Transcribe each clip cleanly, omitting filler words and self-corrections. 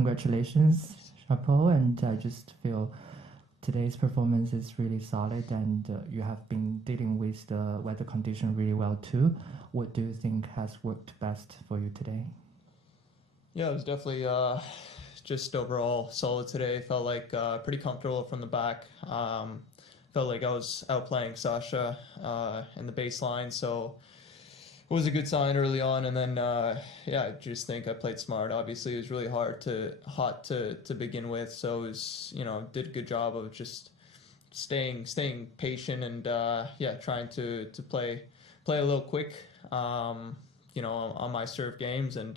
congratulations, Chapeau, and I just feel today's performance is really solid, and you have been dealing with the weather condition really well too. What do you think has worked best for you today? Yeah, it was definitely just overall solid today. Felt like pretty comfortable from the back. Felt like I was outplaying Sasha in the baseline, so it was a good sign early on. And then yeah, I just think I played smart. Obviously, it was really hot to begin with, so it was, did a good job of just staying patient and yeah, trying to play a little quick, on my serve games. And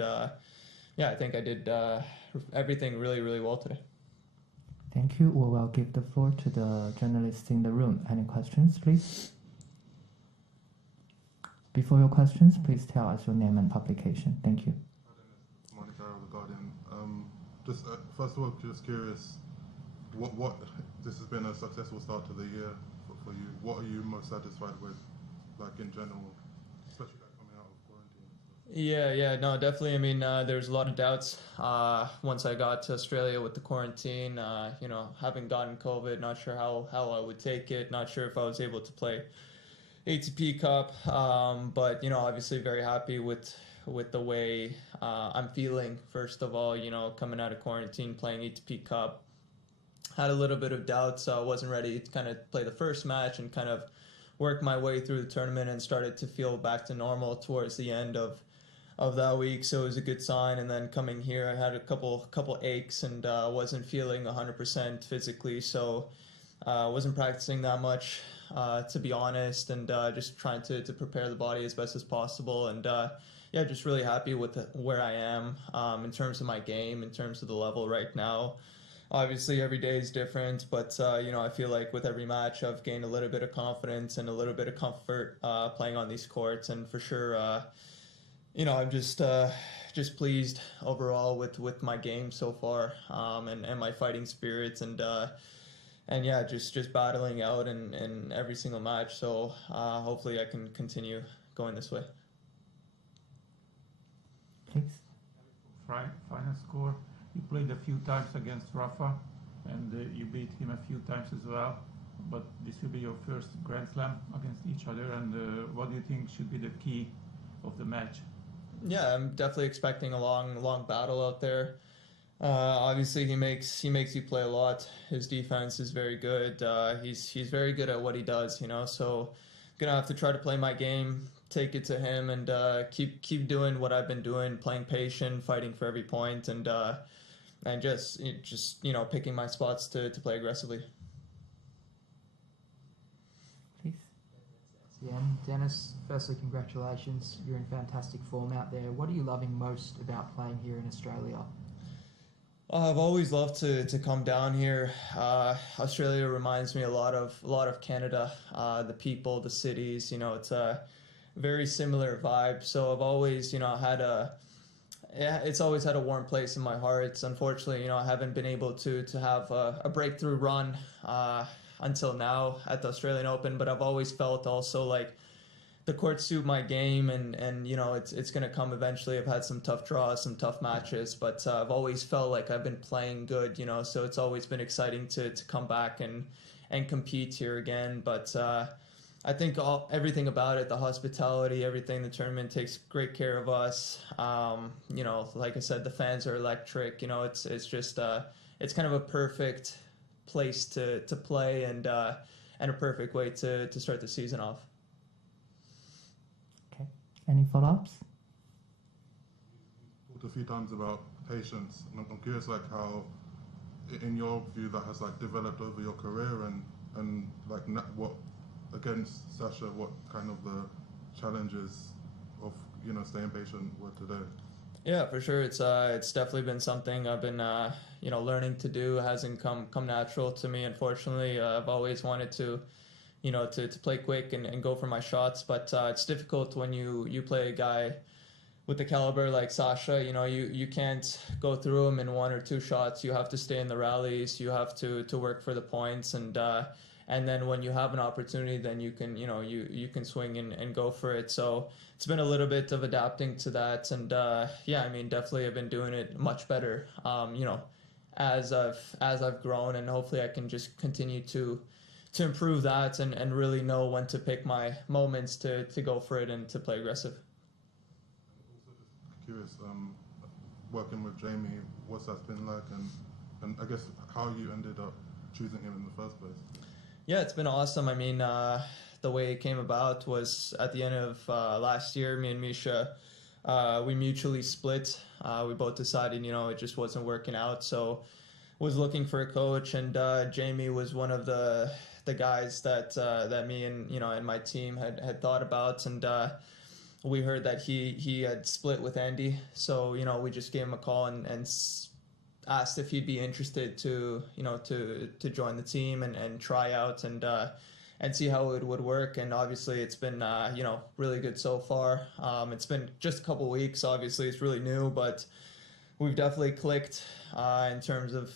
yeah, I think I did everything really well today. Thank you. We will give the floor to the journalists in the room. Any questions, please? Before your questions, please tell us your name and publication. Thank you. Monica, The Guardian. Just first of all, just curious, what this has been a successful start to the year for you. What are you most satisfied with, like in general, especially like coming out of quarantine and stuff? Yeah, no, definitely. I mean, there was a lot of doubts once I got to Australia with the quarantine. Having gotten COVID, not sure how I would take it, not sure if I was able to play ATP Cup, but obviously very happy with the way I'm feeling. First of all, coming out of quarantine, playing ATP Cup, had a little bit of doubts. Wasn't ready to kind of play the first match and kind of work my way through the tournament, and started to feel back to normal towards the end of that week, so it was a good sign. And then coming here, I had a couple aches and wasn't feeling 100% physically, so wasn't practicing that much, to be honest, and just trying to prepare the body as best as possible. And yeah, just really happy with where I am in terms of my game, in terms of the level right now. Obviously, every day is different, but I feel like with every match, I've gained a little bit of confidence and a little bit of comfort playing on these courts, and for sure, I'm just pleased overall with my game so far, and my fighting spirits, and yeah, just battling out in every single match. So hopefully I can continue going this way. Please. Final score. You played a few times against Rafa, and you beat him a few times as well. But this will be your first Grand Slam against each other. And what do you think should be the key of the match? Yeah, I'm definitely expecting a long battle out there. Obviously, he makes you play a lot. His defense is very good. He's very good at what he does, So gonna have to try to play my game, take it to him, and keep doing what I've been doing, playing patient, fighting for every point, and just picking my spots to play aggressively. Please. Yeah, Denis, firstly, congratulations. You're in fantastic form out there. What are you loving most about playing here in Australia? I've always loved to come down here. Australia reminds me a lot of Canada. The people, the cities, it's a very similar vibe. So I've always, it's always had a warm place in my heart. Unfortunately, I haven't been able to have a breakthrough run until now at the Australian Open. But I've always felt also like the courts suit my game, and it's going to come eventually. I've had some tough draws, some tough matches, but I've always felt like I've been playing good, so it's always been exciting to come back and compete here again. But I think everything about it, the hospitality, everything, the tournament takes great care of us. Like I said, the fans are electric. It's just it's kind of a perfect place to play, and a perfect way to start the season off. Okay. Any follow-ups? You talked a few times about patience, and I'm curious, like how, in your view, that has like developed over your career, and like what against Sasha, what kind of the challenges of staying patient were today? Yeah, for sure. It's definitely been something I've been learning to do. It hasn't come natural to me, unfortunately. I've always wanted to to play quick and go for my shots, but it's difficult when you play a guy with the caliber like Sasha. You can't go through him in one or two shots. You have to stay in the rallies. You have to work for the points, and and then when you have an opportunity, then you can, you can swing and go for it. So it's been a little bit of adapting to that, and yeah, I mean, definitely I've been doing it much better, as I've grown, and hopefully I can just continue to improve that and really know when to pick my moments to go for it and to play aggressive. Also, just curious, working with Jamie, what's that been like, and I guess how you ended up choosing him in the first place? Yeah, it's been awesome. I mean, the way it came about was at the end of last year. Me and Misha, we mutually split. We both decided, it just wasn't working out. So was looking for a coach, and Jamie was one of the guys that me and and my team had thought about, and we heard that he had split with Andy. So we just gave him a call and asked if he'd be interested to to join the team and try out and see how it would work. And obviously it's been really good so far. It's been just a couple weeks. Obviously it's really new, but we've definitely clicked in terms of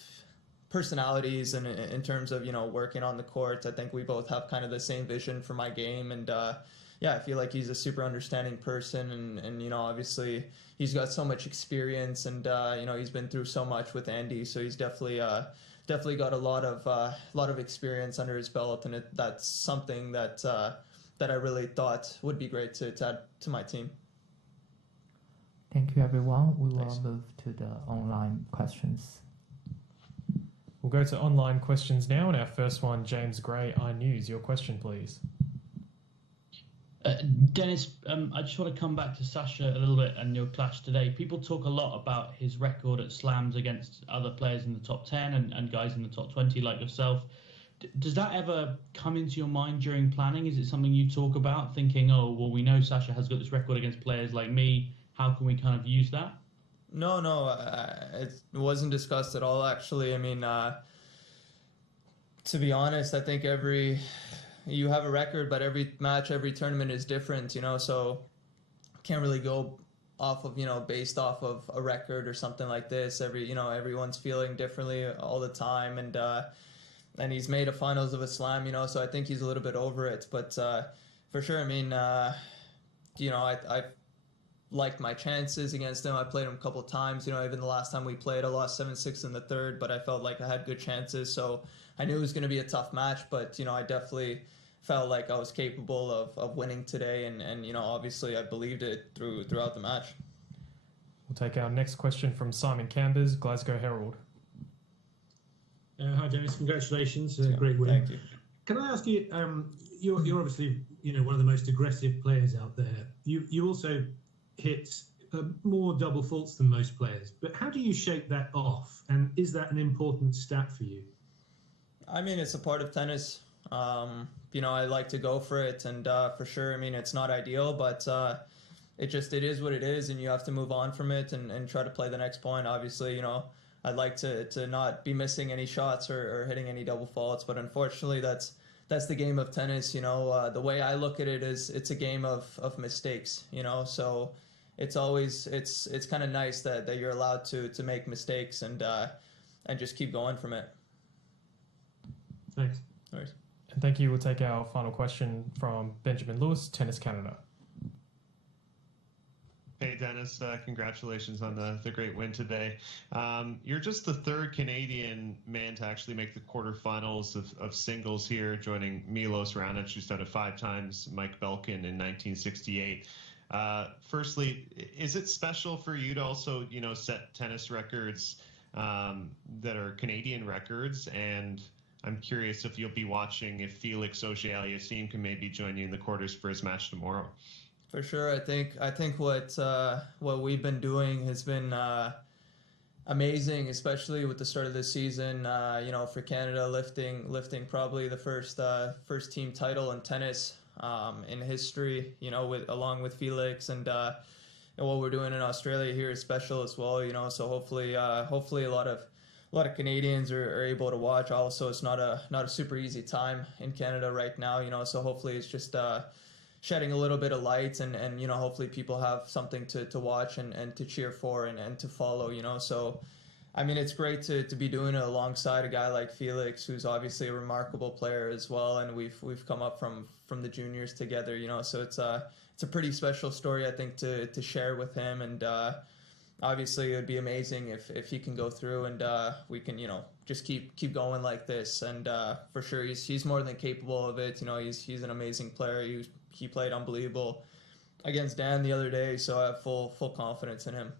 personalities and in terms of working on the court. I think we both have kind of the same vision for my game, and yeah, I feel like he's a super understanding person, and obviously he's got so much experience, and he's been through so much with Andy, so he's definitely got a lot of experience under his belt, and that's something that I really thought would be great to add to my team. Thank you, everyone. We will Thanks. move to the online questions. We'll go to online questions now, and our first one, James Gray, iNews. Your question, please. Denis, I just want to come back to Sasha a little bit and your clash today. People talk a lot about his record at slams against other players in the top 10 and guys in the top 20 like yourself. Does that ever come into your mind during planning? Is it something you talk about, thinking, oh, well, we know Sasha has got this record against players like me. How can we kind of use that? No, it wasn't discussed at all, actually. I mean, to be honest, I think you have a record, but every match, every tournament is different, so can't really go off of, based off of a record or something like this. Everyone's feeling differently all the time, and he's made a finals of a slam, so I think he's a little bit over it. But for sure, I mean, I liked my chances against him. I played him a couple of times, even the last time we played, I lost 7-6 in the third, but I felt like I had good chances. So I knew it was going to be a tough match, but, I definitely felt like I was capable of winning today. And obviously I believed it throughout the match. We'll take our next question from Simon Cambers, Glasgow Herald. Hi, Denis. Congratulations. Great win. Thank you. Can I ask you, you're obviously, one of the most aggressive players out there. You also hit more double faults than most players. But how do you shake that off? And is that an important stat for you? I mean, it's a part of tennis. I like to go for it, and for sure, I mean, it's not ideal, but it is what it is, and you have to move on from it and try to play the next point. Obviously, I'd like to not be missing any shots or hitting any double faults, but unfortunately, that's the game of tennis. The way I look at it is it's a game of mistakes. So it's always it's kind of nice that you're allowed to make mistakes and just keep going from it. Thanks. No worries. And thank you. We'll take our final question from Benjamin Lewis, Tennis Canada. Hey, Denis, congratulations on the great win today. You're just the third Canadian man to actually make the quarterfinals of singles here, joining Milos Raonic, who's done it 5 times, Mike Belkin in 1968. Firstly, is it special for you to also, set tennis records that are Canadian records? And I'm curious if you'll be watching if Felix Auger-Aliassime can maybe join you in the quarters for his match tomorrow. For sure, I think what we've been doing has been amazing, especially with the start of this season. For Canada, lifting probably the first team title in tennis in history. Along with Felix, and what we're doing in Australia here is special as well. So hopefully a lot of Canadians are able to watch. Also, it's not a super easy time in Canada right now. So hopefully it's just shedding a little bit of light, and hopefully people have something to watch and to cheer for and to follow. So I mean, it's great to be doing it alongside a guy like Felix, who's obviously a remarkable player as well, and we've come up from the juniors together, you know. So it's a pretty special story, I think, to share with him, and obviously it would be amazing if he can go through and we can, you know, just keep going like this. And for sure, he's more than capable of it. You know, he's an amazing player. He played unbelievable against Dan the other day, so I have full confidence in him.